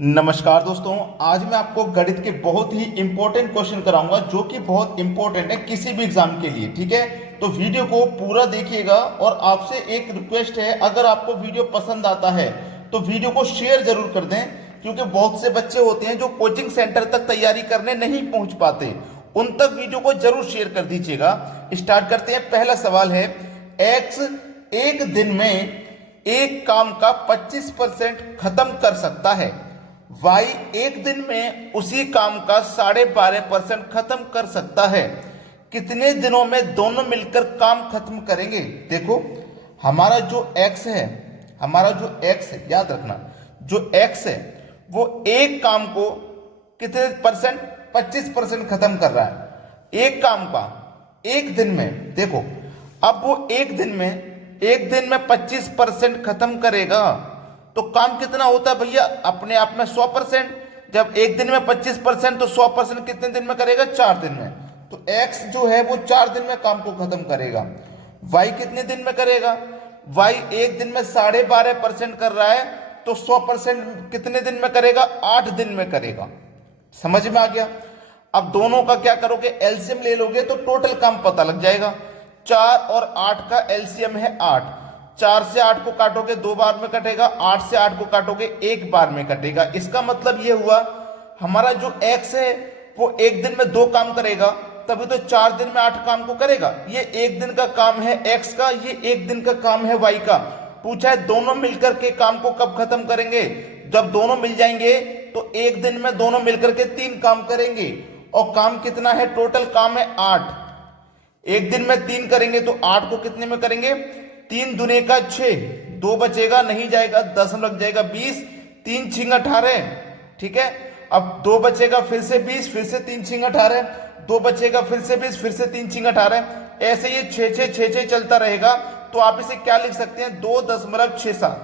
नमस्कार दोस्तों, आज मैं आपको गणित के बहुत ही इंपॉर्टेंट क्वेश्चन कराऊंगा जो कि बहुत इंपॉर्टेंट है किसी भी एग्जाम के लिए। ठीक है, तो वीडियो को पूरा देखिएगा और आपसे एक रिक्वेस्ट है, अगर आपको वीडियो पसंद आता है तो वीडियो को शेयर जरूर कर दें, क्योंकि बहुत से बच्चे होते हैं जो कोचिंग सेंटर तक तैयारी करने नहीं पहुंच पाते, उन तक वीडियो को जरूर शेयर कर दीजिएगा। स्टार्ट करते हैं। पहला सवाल है, एक्स एक दिन में एक काम का 25% खत्म कर सकता है, वाई एक दिन में उसी काम का 12.5% खत्म कर सकता है, कितने दिनों में दोनों मिलकर काम खत्म करेंगे। देखो, हमारा जो एक्स है, याद रखना, जो एक्स है वो एक काम को कितने परसेंट, 25% खत्म कर रहा है एक काम का एक दिन में। देखो, अब वो एक दिन में 25% खत्म करेगा तो काम कितना होता है भैया, अपने आप में 100%। जब एक दिन में 25% तो 100% कितने दिन में करेगा, 4 दिन में। तो x जो है वो 4 दिन में काम को खत्म करेगा। y कितने दिन में करेगा, y एक दिन में 12.5% कर रहा है तो 100% कितने दिन में करेगा, 8 दिन में करेगा। समझ में आ गया। अब दोनों का क्या करोगे, एलसीएम ले लोगे तो टोटल काम पता लग जाएगा। 4 और 8 का एलसीएम है 8। 4 से 8 को काटोगे 2 बार में कटेगा, 8 से 8 को काटोगे 1 बार में कटेगा। इसका मतलब ये हुआ, हमारा जो x है वो एक दिन में 2 काम करेगा, तभी तो 4 दिन में 8 काम को करेगा। ये एक दिन का काम है x का, ये एक दिन का काम है y का। पूछा है दोनों मिलकर के काम को कब खत्म करेंगे, जब दोनों मिल जाएंगे तो एक दिन में दोनों मिलकर के 3 काम करेंगे। और काम कितना है, टोटल काम है 8। एक दिन में 3 करेंगे तो 8 को कितने में करेंगे, 3 दुने का 6, 2 बचेगा, नहीं जाएगा, 10 लग जाएगा 20, 3 छिंग 18। ठीक है, अब 2 बचेगा, फिर से 20, फिर से 3 छिंग 18, 2 बचेगा, फिर से 20, फिर से 3 छिंग 18। ऐसे ये 6 चलता रहेगा। तो आप इसे क्या लिख सकते हैं, 2.67।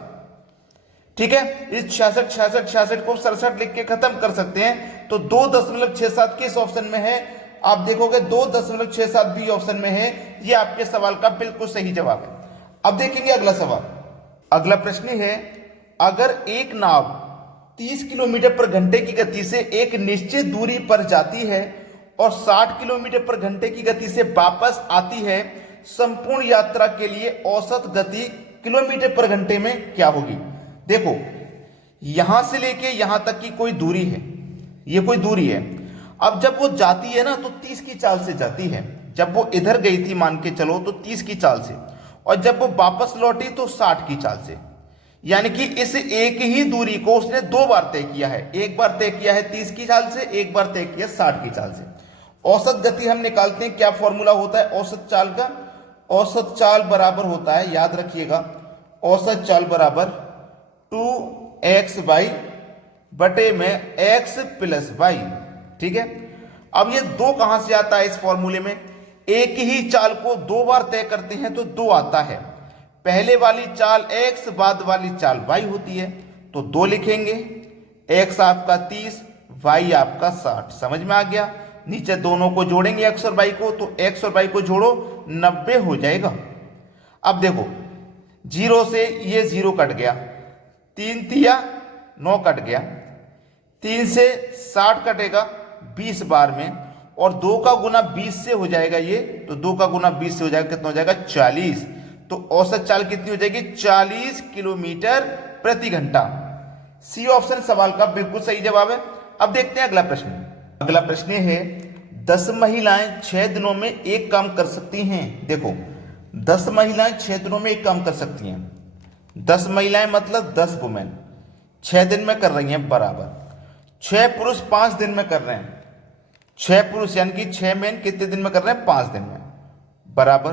ठीक है, इस 66 को 67 लिख के खत्म कर सकते हैं। तो 2.67 किस ऑप्शन में है, आप देखोगे 2.67 बी ऑप्शन में है। ये आपके सवाल का बिल्कुल सही जवाब है। अब देखेंगे अगला सवाल। अगला प्रश्न है, अगर एक नाव 30 किलोमीटर पर घंटे की गति से एक निश्चित दूरी पर जाती है और 60 किलोमीटर पर घंटे की गति से वापस आती है, संपूर्ण यात्रा के लिए औसत गति किलोमीटर पर घंटे में क्या होगी। देखो, यहां से लेके यहां तक की कोई दूरी है, ये कोई दूरी है। अब जब वो जाती है ना तो 30 की चाल से जाती है। जब वो इधर गई थी मान के चलो तो 30 की चाल से, और जब वो वापस लौटी तो 60 की चाल से। यानी कि इस एक ही दूरी को उसने 2 बार तय किया है। एक बार तय किया है 30 की चाल से, एक बार तय किया 60 की चाल से। औसत गति हम निकालते हैं, क्या फॉर्मूला होता है औसत चाल का, औसत चाल बराबर होता है, याद रखिएगा, औसत चाल बराबर 2xy बटे में x प्लस वाई। ठीक है, अब ये 2 कहां से आता है इस फॉर्मूले में, एक ही चाल को 2 बार तय करते हैं तो 2 आता है। पहले वाली चाल x, बाद वाली चाल y होती है, तो 2 लिखेंगे। x आपका 30, y आपका 60। समझ में आ गया। नीचे दोनों को जोड़ेंगे x और y को, तो x और y को जोड़ो 90 हो जाएगा। अब देखो, 0 से ये 0 कट गया, 3 तिया 9 कट गया, 3 से 60 कटेगा 20 बार में, और 2 का गुना 20 से हो जाएगा ये, तो 2 का गुना 20 से हो जाएगा, कितना हो जाएगा 40। तो औसत चाल कितनी हो जाएगी, 40 किलोमीटर प्रति घंटा। सी ऑप्शन सवाल का बिल्कुल सही जवाब है। अब देखते हैं अगला प्रश्न। अगला प्रश्न है, 10 महिलाएं 6 दिनों में एक काम कर सकती हैं। देखो, 10 महिलाएं 6 दिनों में एक काम कर सकती हैं। 10 महिलाएं मतलब 10 वुमेन 6 दिन में कर रही हैं बराबर। 6 पुरुष 5 दिन में कर रहे हैं। 6 पुरुष यानी कि 6 मेन कितने दिन में कर रहे हैं, 5 दिन में बराबर।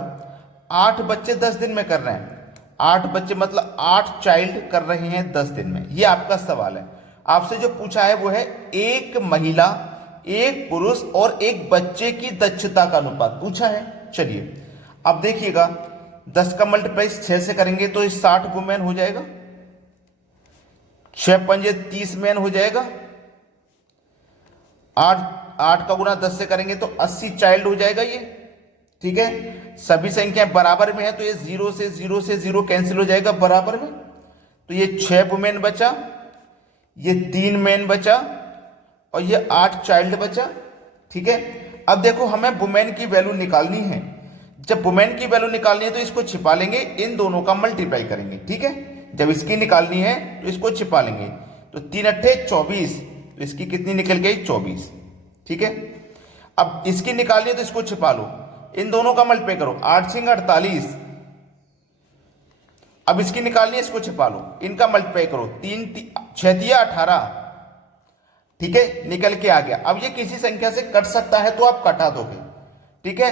8 बच्चे 10 दिन में कर रहे हैं। 8 बच्चे मतलब 8 चाइल्ड कर रहे हैं 10 दिन में। ये आपका सवाल है। आपसे जो पूछा है वो है एक महिला, एक पुरुष और एक बच्चे की दक्षता का अनुपात पूछा है। चलिए अब देखिएगा, 10 का मल्टीप्लाई 6 से करेंगे तो 60 वुमेन हो जाएगा, 6 पंजे 30 मैन हो जाएगा। 8 का गुना 10 से करेंगे तो 80 चाइल्ड हो जाएगा ये। ठीक है, सभी संख्याएं बराबर में है तो ये 0 से 0 कैंसिल हो जाएगा बराबर में। तो ये 6 वुमेन बचा, ये 3 मैन बचा और ये 8 चाइल्ड बचा। ठीक है, अब देखो हमें वुमेन की वैल्यू निकालनी है। जब वुमेन की वैल्यू निकालनी है तो इसको छिपा लेंगे, इन दोनों का मल्टीप्लाई करेंगे। ठीक है, जब इसकी निकालनी है तो इसको छिपा लेंगे, तो 3 अट्ठे 24, तो इसकी कितनी निकल गई 24। ठीक है, अब इसकी निकालनी है तो इसको छिपा लो, इन दोनों का मल्टीप्लाई करो, 8 6 48। अब इसकी निकालनी है, इसको छिपा लो, इनका मल्टीप्लाई करो, 3 6 तिया 18। ठीक है, निकल के आ गया। अब ये किसी संख्या से कट सकता है तो आप कटा दोगे। ठीक है,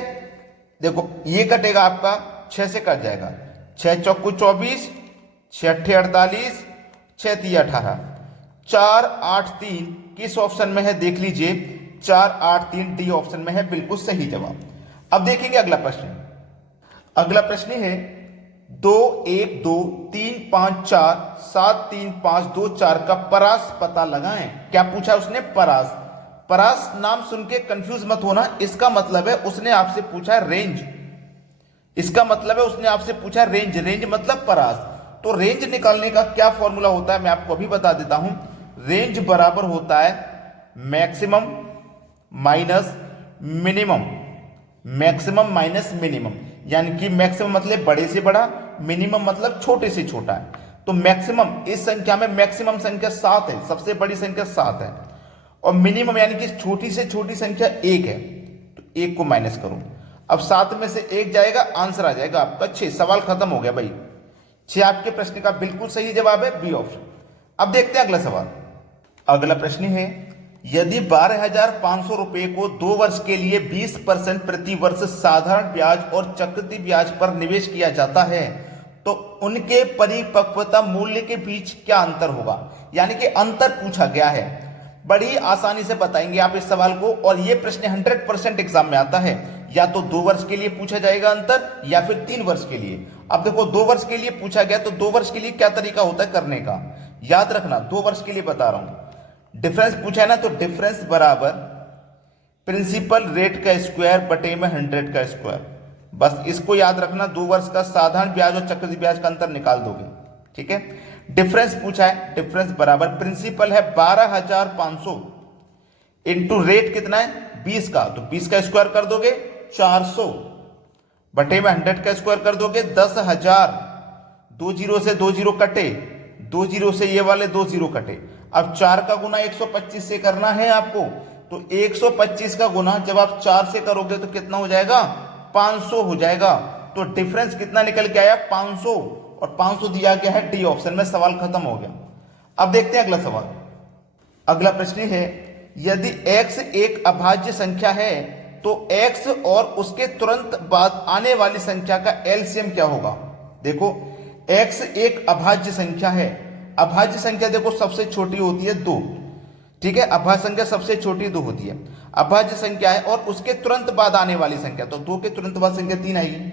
देखो ये कटेगा आपका 6 से कट जाएगा, 6 चौकू 24, 6 अट्ठे 48, 6 तिया 18, 4 8 3 किस ऑप्शन में है देख लीजिए, 4 8 3 डी ऑप्शन में है, बिल्कुल सही जवाब। अब देखेंगे अगला प्रश्न। अगला प्रश्न है 2 1 2 3 5 4 7 3 5 2 4 का परास पता लगाएं। क्या पूछा उसने? परास। परास नाम सुन के कंफ्यूज मत होना, इसका मतलब है उसने आपसे पूछा रेंज। इसका मतलब है उसने आपसे पूछा रेंज, रेंज मतलब परास। तो रेंज निकालने का क्या फॉर्मूला होता है मैं आपको अभी बता देता हूं। रेंज बराबर होता है maximum minus minimum, maximum minus minimum, यानी कि मैक्सिमम मतलब बड़े से बड़ा, मिनिमम मतलब छोटे से छोटा है। तो मैक्सिमम, इस संख्या में मैक्सिमम संख्या 7 है, सबसे बड़ी संख्या 7 है, और मिनिमम यानी कि छोटी से छोटी संख्या 1 है, तो 1 को माइनस करो। अब 7 में से 1 जाएगा, आंसर आ जाएगा आपका 6। सवाल खत्म हो गया भाई, 6 आपके प्रश्न का बिल्कुल सही जवाब है, बी ऑप्शन। अब देखते हैं अगला सवाल। अगला प्रश्न है यदि 12,500 रुपए को 2 वर्ष के लिए 20% प्रति वर्ष साधारण ब्याज और चक्रवृद्धि ब्याज पर निवेश किया जाता है तो उनके परिपक्वता मूल्य के बीच क्या अंतर होगा? यानी कि अंतर पूछा गया है। बड़ी आसानी से बताएंगे आप इस सवाल को, और यह प्रश्न 100% एग्जाम में आता है। या तो 2 वर्ष के लिए पूछा जाएगा अंतर, या फिर 3 वर्ष के लिए। अब देखो 2 वर्ष के लिए पूछा गया तो 2 वर्ष के लिए क्या तरीका होता है करने का, याद रखना। 2 वर्ष के लिए बता रहा हूं, डिफरेंस पूछा है ना, तो डिफरेंस बराबर प्रिंसिपल रेट का स्क्वायर बटे में 100 का स्क्वायर। बस इसको याद रखना, 2 वर्ष का साधारण ब्याज और चक्रवृद्धि ब्याज का अंतर निकाल दोगे। ठीक है, डिफरेंस पूछा है, डिफरेंस बराबर प्रिंसिपल है 12,500 इंटू रेट कितना है 20 का, तो 20 का स्क्वायर कर दोगे 400, बटे में 100 का स्क्वायर कर दोगे 10,000। 2 जीरो से 2 जीरो कटे, 2 जीरो से ये वाले 2 जीरो कटे। अब 4 का गुना 125 से करना है आपको, तो 125 का गुना जब आप 4 से करोगे तो कितना हो जाएगा, 500 हो जाएगा। तो डिफरेंस कितना निकल के आया, 500, और 500 दिया गया है डी ऑप्शन में। सवाल खत्म हो गया। अब देखते हैं अगला सवाल। अगला प्रश्न है यदि x एक अभाज्य संख्या है तो x और उसके तुरंत बाद आने वाली संख्या का एलसीएम क्या होगा? देखो x एक अभाज्य संख्या है। अभाज्य संख्या देखो सबसे छोटी होती है 2। ठीक है, अभाज्य संख्या सबसे छोटी 2 होती है। अभाज्य संख्या है और उसके तुरंत बाद आने वाली संख्या, तो 2 के तुरंत बाद संख्या 3 आएगी।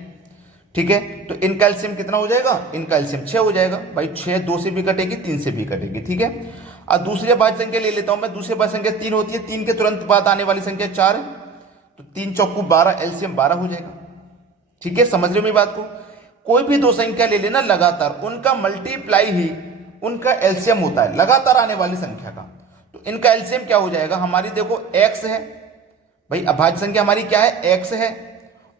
ठीक है, तो इनका एलसीएम कितना हो जाएगा, इनका एलसीएम 6 हो जाएगा। भाई 6 2 से भी कटेगी, 3 से भी कटेगी। ठीक है, अब दूसरी अभाज्य संख्या ले लेता हूं मैं। दूसरी अभाज्य संख्या 3 होती है, 3 के तुरंत बाद आने वाली संख्या 4 है, तो 3 चौकू 12, एलसीएम 12 हो जाएगा। ठीक है, समझ रहे हो मेरी बात को? कोई भी 2 संख्या ले लेना लगातार, उनका मल्टीप्लाई ही उनका एलसीएम होता है, लगातार आने वाली संख्या का। तो इनका एलसीएम क्या हो जाएगा, हमारी देखो x है, भाई अभाज्य संख्या हमारी क्या है, x है,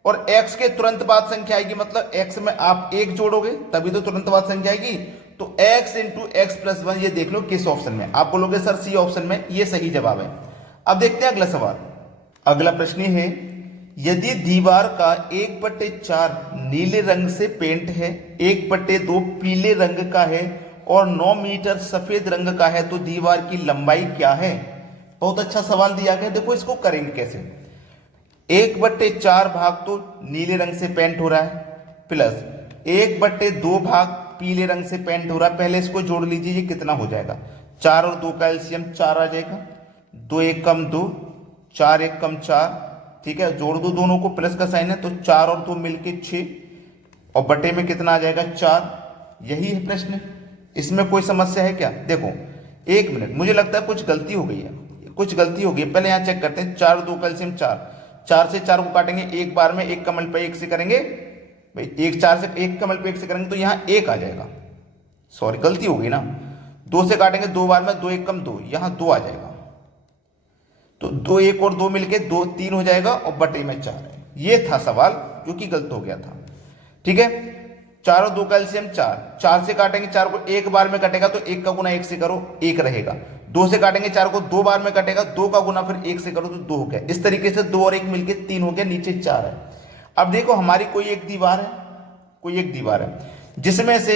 और x के तुरंत बाद संख्या आएगी, मतलब x में आप 1 जोड़ोगे तभी तो तुरंत बाद संख्या आएगी। तो x इंटू एक्स प्लस 1, ये देख लो किस ऑप्शन में। आप बोलोगे सर सी ऑप्शन में, ये सही जवाब है। अब देखते हैं अगला सवाल। अगला प्रश्न है यदि दीवार का 1/4 नीले रंग से पेंट है, 1/2 पीले रंग का है और 9 मीटर सफेद रंग का है तो दीवार की लंबाई क्या है? बहुत अच्छा सवाल दिया गया। देखो इसको करेंगे कैसे। 1/4 भाग तो नीले रंग से पेंट हो रहा है, प्लस 1/2 भाग पीले रंग से पेंट हो रहा है। पहले इसको जोड़ लीजिए, ये कितना हो जाएगा, 4 और 2 का एलसीएम 4 आ जाएगा। 2 1 कम 2, 4 1 कम 4। ठीक है, जोड़ दो दोनों को, प्लस का साइन है, तो 4 और 2 मिलके 6, और बटे में कितना आ जाएगा 4। यही है प्रश्न, इसमें कोई समस्या है क्या? देखो 1 मिनट, मुझे लगता है कुछ गलती हो गई है, कुछ गलती हो गई है। पहले यहाँ चेक करते हैं। 4 2 का एलसीएम 4, 4 से 4 को काटेंगे एक बार में, 1 का मल्टीप्लाई 1 से करेंगे भाई, 1 4 से 1 का मल्टीप्लाई 1 से करेंगे तो यहाँ 1 आ जाएगा। सॉरी गलती हो गई ना, 2 से काटेंगे 2 बार में, 2 एक कम 2, यहां 2 आ जाएगा, तो 2 1 और 2 मिलके 2 3 हो जाएगा और बटे में 4 है। ये था सवाल जो कि गलत हो गया था। ठीक है, 4 और 2 का एलसीएम 4, 4 से काटेंगे 4 को एक बार में कटेगा तो 1 का गुना 1 से करो 1 रहेगा। 2 से काटेंगे 4 को 2 बार में कटेगा, 2 का गुना फिर 1 से करो तो 2 हो गया। इस तरीके से 2 और 1 मिलके 3 हो गया, नीचे 4 है। अब देखो हमारी कोई एक दीवार है जिसमें से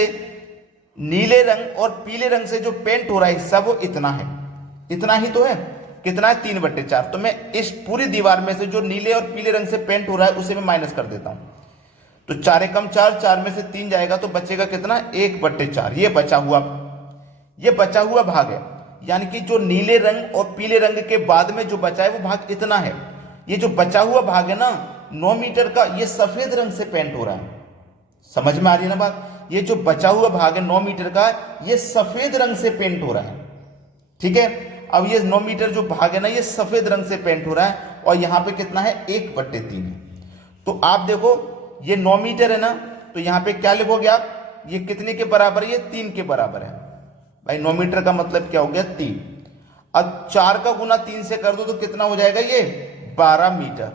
नीले रंग और पीले रंग से जो पेंट हो रहा है हिस्सा वो इतना है, इतना ही तो है। कितना है? 3/4। तो मैं इस पूरी दीवार में से जो नीले और पीले रंग से पेंट हो रहा है उसे मैं माइनस कर देता हूं, तो 4 एकम 4, 4 में से 3 जाएगा तो बचेगा कितना? 1/4। ये बचा हुआ भाग है, यानी कि जो नीले रंग और पीले रंग के बाद में जो बचा है वो भाग इतना है। ये जो बचा हुआ भाग है ना 9 मीटर का, ये सफेद रंग से पेंट हो रहा है। समझ में आ रही है ना बात? ये जो बचा हुआ भाग है 9 मीटर का, ये सफेद रंग से पेंट हो रहा है। ठीक है, अब ये 9 मीटर जो भाग है ना ये सफेद रंग से पेंट हो रहा है और यहां पे कितना है? 1/3 है। तो आप देखो ये 9 मीटर है ना, तो यहां पे क्या लिखोगे आप? ये कितने के बराबर है? ये 3 के बराबर है भाई। 9 मीटर का मतलब क्या हो गया? 3। अब 4 का गुना 3 से कर दो तो कितना हो जाएगा? ये 12 मीटर।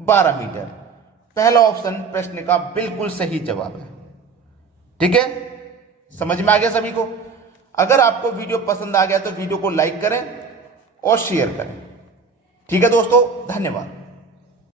12 मीटर पहला ऑप्शन प्रश्न का बिल्कुल सही जवाब है। ठीक है, समझ में आ गया सभी को? अगर आपको वीडियो पसंद आ गया तो वीडियो को लाइक करें और शेयर करें। ठीक है दोस्तों, धन्यवाद।